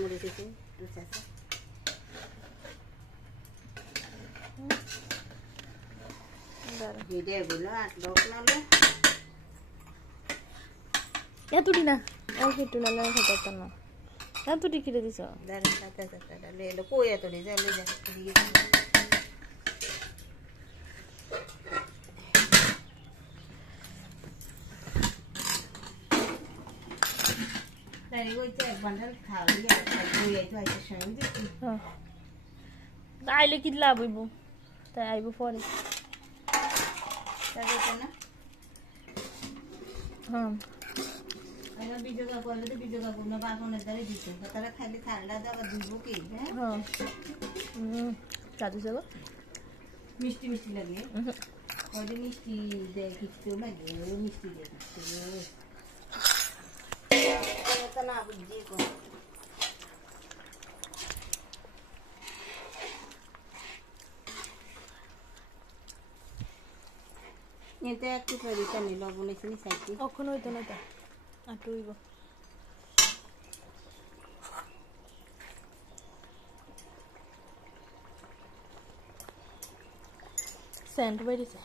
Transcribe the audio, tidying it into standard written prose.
মরিচ আছে দুধ আছে ভিডিও গুলো আট লোক নালে এতটি না আর একটু নালে খেতে না এতটি কিনে দিছ দাঁড়া সাথে সাথে ডালে এলো কই এতটি জলে যা তাই কইতে এক বান্ডাল খাও দিয়া কই আইতো আইতো সঙ্গে দিছি হ্যাঁ আইলে কি লাভ হইব তাই আইব পরে তাই তো না হ্যাঁ আমরা বিজোগা করলে তো বিজোগা করব না বাগনের দ্বারা দিতে তারা খালি ঠান্ডা দাও দিব কি হ্যাঁ হ্যাঁ চাদু যাব মিষ্টি মিষ্টি লাগে ওই মিষ্টি দে কিছু লাগে ওই মিষ্টি দে এটা না বুঝি কো এটা একটু পরিটা নিল বলেছিনি সাইডে কখন হইতো না তা আটু হইব সেন্ট বেরিয়েছে